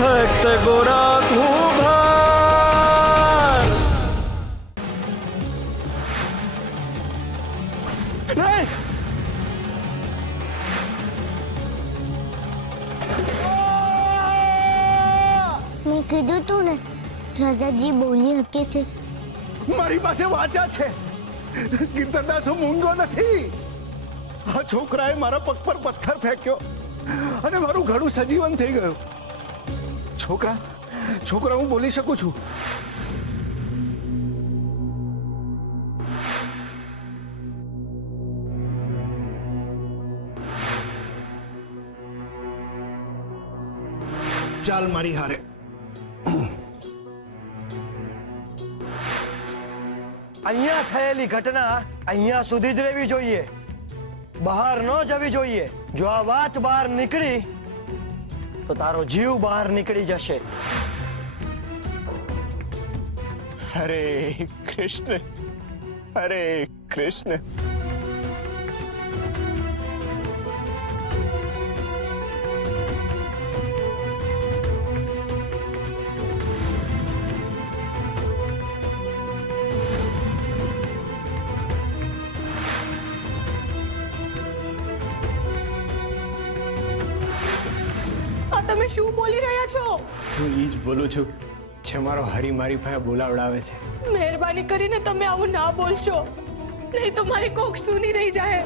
भक्त गोरा कुभार। नहीं मैं कीधु तू ने राजाजी बोली हके छे। मारी पासे वाचा छे कीर्तनदास હું મૂંગો નથી। આ છોકરાએ મારા પગ પર પથ્થર ફેંક્યો અને મારું ઘડું સજીવન થઈ ગયું। છોકરા હું બોલી શકું છું। ચાલ મારી હારે। અહીંયા થયેલી ઘટના અહીંયા સુધી જ રહેવી જોઈએ, બહાર ન જવી જોઈએ। જો આ વાત બહાર નીકળી તો તારો જીવ બહાર નીકળી જશે। હરે કૃષ્ણ, હરે કૃષ્ણ। તમે શું બોલી રહ્યા છો? હું ઈ જ બોલું છું જે મારો હરી મારી પાસે બોલાવડાવે છે। મહેરબાની કરીને તમે આવું ના બોલશો, નહીં તો મારી કોક સૂની રહી જાય।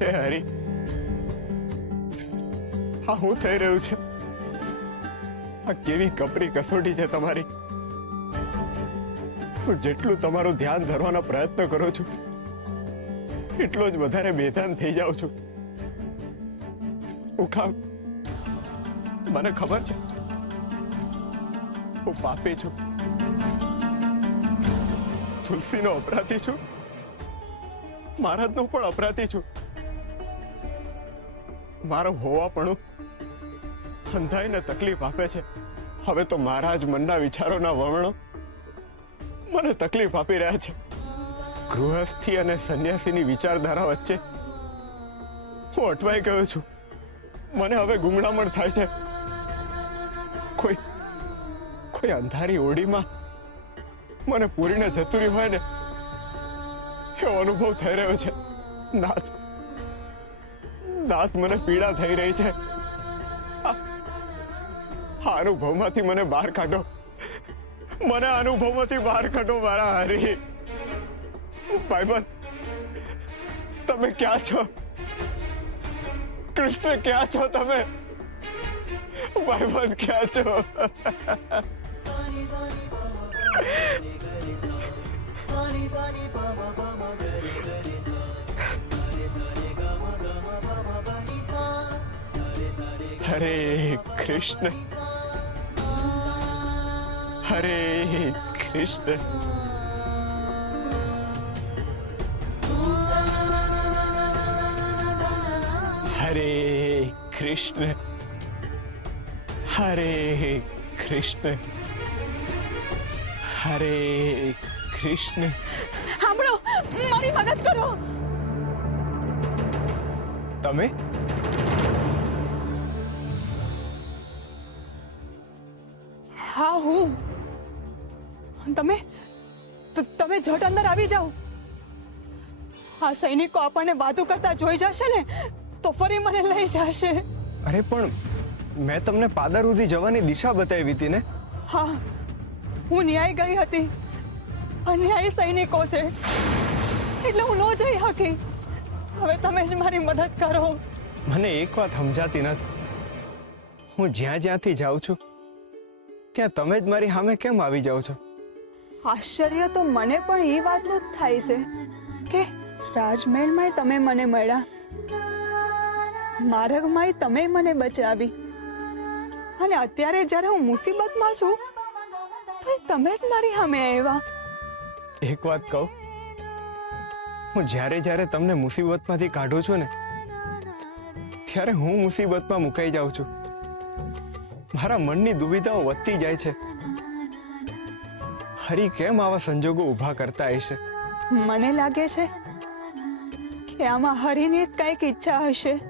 હે હરી, હા હું થઈ રહ્યું છે? આ કેવી કપરી કસોટી છે તમારી। હું જેટલું તમારું ધ્યાન ધરવાનો પ્રયત્ન કરું છું એટલો જ વધારે બેધાન થઈ જાઉં છું। ઉખા, મને ખબર છે હું પાપી છું, તુલસીનો અપરાધી છું, મહારાજનો પણ અપરાધી છું। મારો હોવાપણું અંધાઈને તકલીફ આપે છે। હવે તો મહારાજ મનના વિચારોના વર્ણો મને તકલીફ આપી રહ્યા છે। ગૃહસ્થી અને સંન્યાસીની વિચારધારા વચ્ચે હું અટવાઈ ગયો છું। મને હવે ગુંગળામણ થાય છે। કોઈ અંધારી ઓરડીમાં મને પૂરીને જતું રહ્યું હોય ને એવો અનુભવ થઈ રહ્યો છે। નાથ, મને પીડા થઈ રહી છે। આ અનુભવમાંથી મને બહાર કાઢો, મને અનુભવમાંથી બહાર કાઢો મારા હરી। ભાઈબંધ, તમે ક્યાં છો? કૃષ્ણ ક્યાં છો તમે? ભાઈબંધ ક્યાં છો? હરે કૃષ્ણ, હરે કૃષ્ણ। હરે કૃષ્ણ, હરે કૃષ્ણ, હરે કૃષ્ણ। સાંભળો, મારી મદદ કરો। તમે? હા હું। તમે જટ અંદર આવી જાઓ। આ સૈનિકો આપણને વાતો કરતા જોઈ જશે ને તો ફરી મને લઈ જશે। અરે પણ મેં તમને પાદર સુધી જવાની દિશા બતાવી હતી ને? હા, હું ન્યાય ગઈ હતી, અન્યાયી સૈનિકો છે એટલે હું ન જઈ શકી। હવે તમે જ મારી મદદ કરો। મને એક વાત સમજાતી નથી, હું જ્યાંથી જાઉં છું ત્યાં તમે જ મારી સામે કેમ આવી જાઓ છો? આશ્ચર્ય તો મને પણ એ વાતનું જ થાય છે કે રાજમહેલમાં તમે મને મળ્યા, માર્ગમાં તમે મને બચાવી, અને અત્યારે જ્યારે હું મુસીબતમાં છું તો તમે જ મારી સામે આવ્યા। એક વાત કહું, હું જ્યારે તમને મુસીબતમાંથી કાઢું છું ને ત્યારે હું મુસીબતમાં મુકાઈ જાઉં છું। મારા મનની દુવિધાઓ વધતી જાય છે. હરી કેમ આવા સંજોગો ઊભા કરતા હશે? મને લાગે છે કે આમાં હરીની જ કંઈક ઈચ્છા હશે.